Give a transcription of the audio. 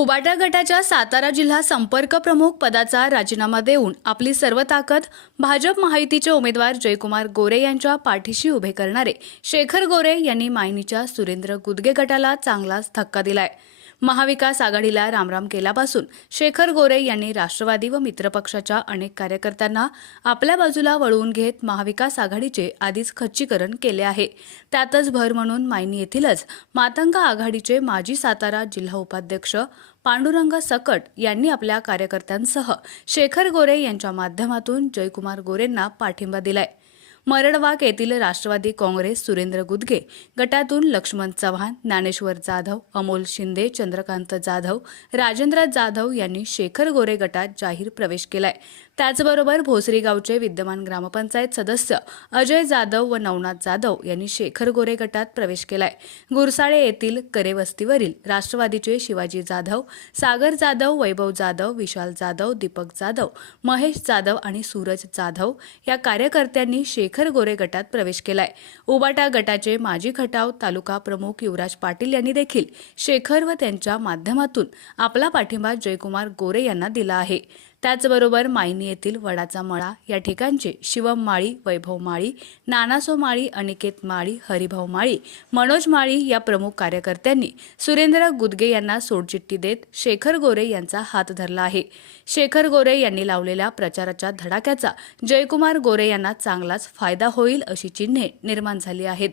उबाटा गटाच्या सातारा जिल्हा संपर्क प्रमुख पदाचा राजीनामा देऊन आपली सर्व ताकद भाजप महायुतीचे उमेदवार जयकुमार गोरे यांच्या पाठीशी उभे करणारे शेखर गोरे यांनी मायनीच्या सुरेंद्र गुदगे गटाला चांगलाच धक्का दिलाय. महाविकास आघाडीला रामराम केल्यापासून शेखर गोरे यांनी राष्ट्रवादी व मित्रपक्षाच्या अनेक कार्यकर्त्यांना आपल्या बाजूला वळवून घेत महाविकास आघाडीचे आधीच खच्चीकरण केले आहे. त्यातच भर म्हणून मायनी येथीलच मातंग आघाडीचे माजी सातारा जिल्हा उपाध्यक्ष पांडुरंग सकट यांनी आपल्या कार्यकर्त्यांसह शेखर गोरे यांच्या माध्यमातून जयकुमार गोरेंना पाठिंबा दिलाय. मरडवाक येथील राष्ट्रवादी काँग्रेस सुरेंद्र गुदगे गटातून लक्ष्मण चव्हाण ज्ञानेश्वर जाधव अमोल शिंदे चंद्रकांत जाधव राजेंद्र जाधव यांनी शेखर गोरे गटात जाहीर प्रवेश केलाय. त्याचबरोबर भोसरी गावचे विद्यमान ग्रामपंचायत सदस्य अजय जाधव व नवनाथ जाधव यांनी शेखर गोरे गटात प्रवेश केलाय. गुरसाळे येथील करेवस्तीवरील राष्ट्रवादीचे शिवाजी जाधव सागर जाधव वैभव जाधव विशाल जाधव दीपक जाधव महेश जाधव आणि सूरज जाधव या कार्यकर्त्यांनी शेख शेखर गोरे गटात प्रवेश केलाय. उबाटा गटाचे माजी खटाव तालुका प्रमुख युवराज पाटील यांनी देखील शेखर व त्यांच्या माध्यमातून आपला पाठिंबा जयकुमार गोरे यांना दिला आहे. त्याचबरोबर मायनी येथील वडाचा मळा या ठिकाणचे शिवम माळी वैभव माळी नानासो माळी अनिकेत माळी हरिभाऊ माळी मनोज माळी या प्रमुख कार्यकर्त्यांनी सुरेंद्र गुदगे यांना सोडचिठ्ठी देत शेखर गोरे यांचा हात धरला आहे. शेखर गोरे यांनी लावलेल्या प्रचाराच्या धडाक्याचा जयकुमार गोरे यांना चांगलाच फायदा होईल अशी चिन्हे निर्माण झाली आहेत.